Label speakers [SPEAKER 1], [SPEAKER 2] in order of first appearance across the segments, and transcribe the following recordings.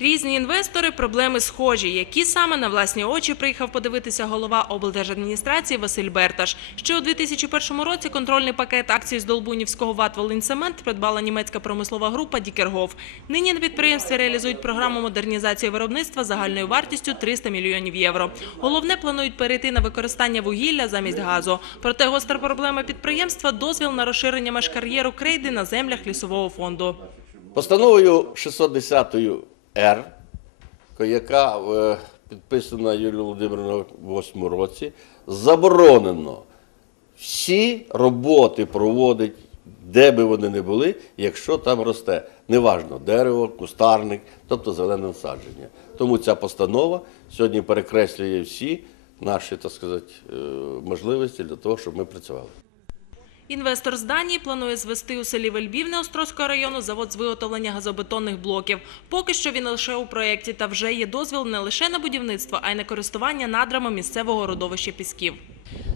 [SPEAKER 1] Різні інвестори, проблеми схожі. Які саме на власні очі приїхав подивитися голова облдержадміністрації Василь Берташ. Ще у 2001 році контрольний пакет акцій з Долбунівського ВАТ «Волиньцемент» придбала німецька промислова група Дікергоф. Нині на підприємстві реалізують програму модернізації виробництва загальною вартістю 300 мільйонів євро. Головне планують перейти на використання вугілля замість газу. Проте гостра проблема підприємства – дозвіл на розширення межкар'єру крейди на землях лісового фонду.
[SPEAKER 2] Постановою 610 Р, яка е, підписана Юлією Володимирівною в 8 році, заборонено всі роботи проводити, де би вони не були, якщо там росте. Неважно, дерево, кустарник, тобто зелене насадження. Тому ця постанова сьогодні перекреслює всі наші, так сказати, е, можливості для того, щоб ми працювали.
[SPEAKER 1] Інвестор з Данії планує звести у селі Вельбівне Острозького району завод з виготовлення газобетонних блоків. Поки що він лише у проєкті та вже є дозвіл не лише на будівництво, а й на користування надрами місцевого родовища пісків.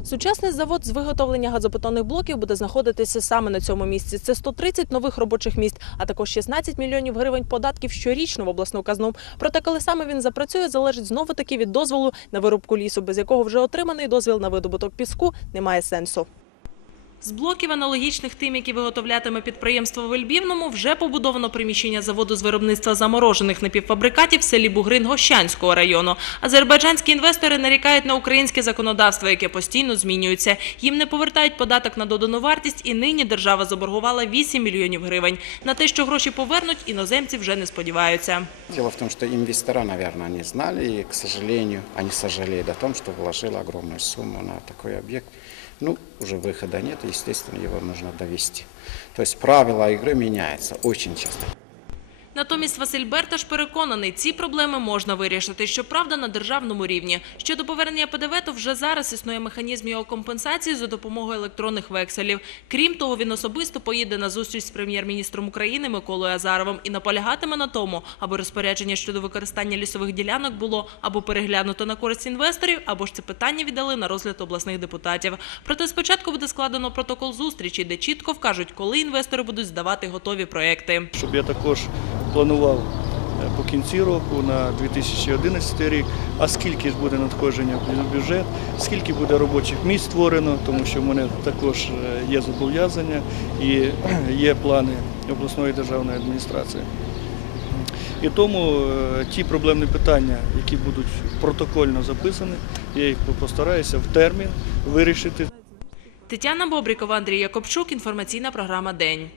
[SPEAKER 1] Сучасний завод з виготовлення газобетонних блоків буде знаходитися саме на цьому місці. Це 130 нових робочих місць, а також 16 мільйонів гривень податків щорічно в обласну казну. Проте, коли саме він запрацює, залежить знову таки від дозволу на вирубку лісу, без якого вже отриманий дозвіл на видобуток піску немає сенсу. З блоків аналогічних тим, які виготовлятиме підприємство в Ельбівному, вже побудовано приміщення заводу з виробництва заморожених напівфабрикатів в селі Бугрин Гощанського району. Азербайджанські інвестори нарікають на українське законодавство, яке постійно змінюється. Їм не повертають податок на додану вартість, і нині держава заборгувала 8 мільйонів гривень. На те, що гроші повернуть, іноземці вже не сподіваються.
[SPEAKER 3] Дело в том, что инвестора, наверное, не знали, и, к сожалению, они сожалеют о том, что вложили огромную сумму на такой объект. Ну, уже выхода нет, естественно, его нужно довести. То есть правила игры меняются очень часто.
[SPEAKER 1] Натомість Василь Берташ переконаний, ці проблеми можна вирішити, щоправда, на державному рівні. Щодо повернення ПДВ, то вже зараз існує механізм його компенсації за допомогою електронних векселів. Крім того, він особисто поїде на зустріч з прем'єр-міністром України Миколою Азаровим і наполягатиме на тому, аби розпорядження щодо використання лісових ділянок було або переглянуто на користь інвесторів, або ж це питання віддали на розгляд обласних депутатів. Проте спочатку буде складено протокол зустрічі, де чітко вкажуть, коли інвестори будуть здавати готові проекти.
[SPEAKER 4] щоб я також планував е, по кінці року на 2011 рік, а скільки буде надходження в бюджет, скільки буде робочих місць створено, тому що в мене також е, є зобов'язання і є плани обласної державної адміністрації. І тому е, ті проблемні питання, які будуть протокольно записані, я їх постараюся в термін вирішити.
[SPEAKER 1] Тетяна Бобрікова, Андрій Якобчук. Інформаційна програма День.